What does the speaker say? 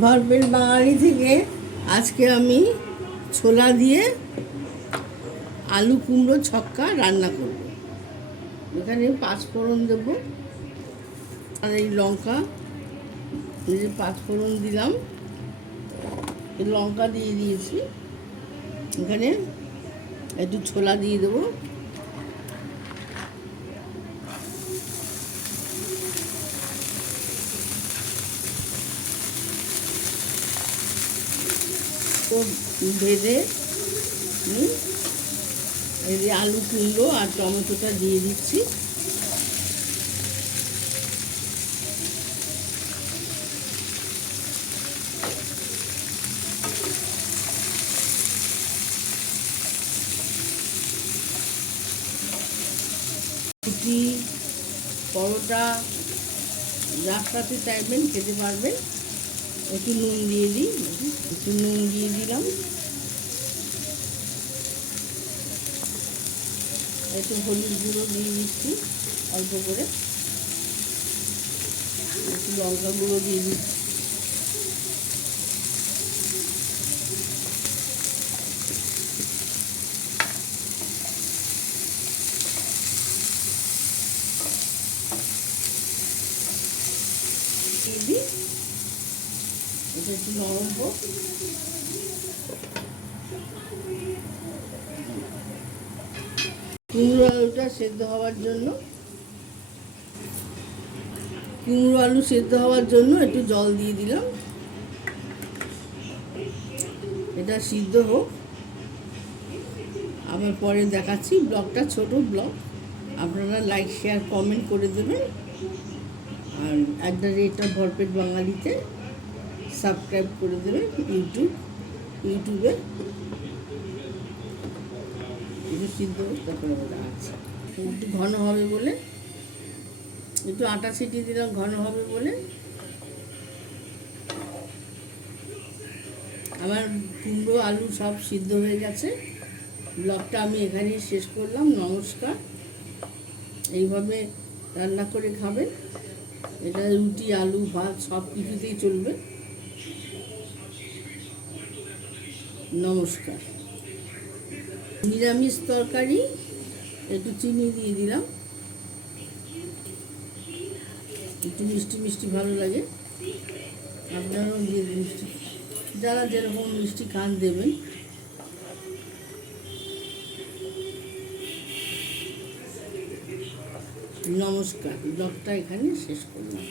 ভরপেট বাঙালি থেকে আজকে আমি ছোলা দিয়ে আলু কুমড়ো ছক্কা রান্না করব। এখানে পাঁচফোড়ন দেব, আর এই লঙ্কা, এই যে পাঁচফোড়ন দিলাম, এই লঙ্কা দিয়ে দিয়েছি। এখানে একটু ছোলা দিয়ে দেবো, ভেজে এই যে আলু কুমড়ো আর টমেটোটা দিয়ে দিচ্ছি। রুটি, পরোটা যার সাথে চাইবেন খেতে পারবেন। একটু নুন দিয়ে দিই, একটু নুন দিয়ে দিলাম, একটু হলুদ গুঁড়ো দিয়ে দিচ্ছি অল্প করে, একটু লঙ্কা গুঁড়ো দিয়ে দিচ্ছি, দিয়ে দিই। এটা একটু নরম হোক। কুমড়ো আলুটা সেদ্ধ হওয়ার জন্য একটু জল দিয়ে দিলাম। এটা সিদ্ধ হোক, আবার পরে দেখাচ্ছি। ব্লগটা ছোট ব্লগ, আপনারা লাইক শেয়ার কমেন্ট করে দেবেন, আর @ ভরপেট বাঙালিতে সাবস্ক্রাইব করে দেবেন ইউটিউবে। একটু সিদ্ধ হোক, তারপরে আছে একটু ঘন হবে বলে একটু আটা ছিটিয়ে দিলাম, ঘন হবে বলে। আমার কুমড়ো আলু সব সিদ্ধ হয়ে গেছে। ব্লগটা আমি এখানেই শেষ করলাম। নমস্কার। এইভাবে রান্না করে খাবেন, এটা রুটি, আলু, ভাত সব কিছুতেই চলবে। নমস্কার। নিরামিষ তরকারি, একটু চিনি দিয়ে দিলাম, একটু মিষ্টি মিষ্টি ভালো লাগে, আপনারাও দিয়ে মিষ্টি, যারা যেরকম মিষ্টি খান দেবেন। নমস্কার। ব্লগটা এখানে শেষ করলাম।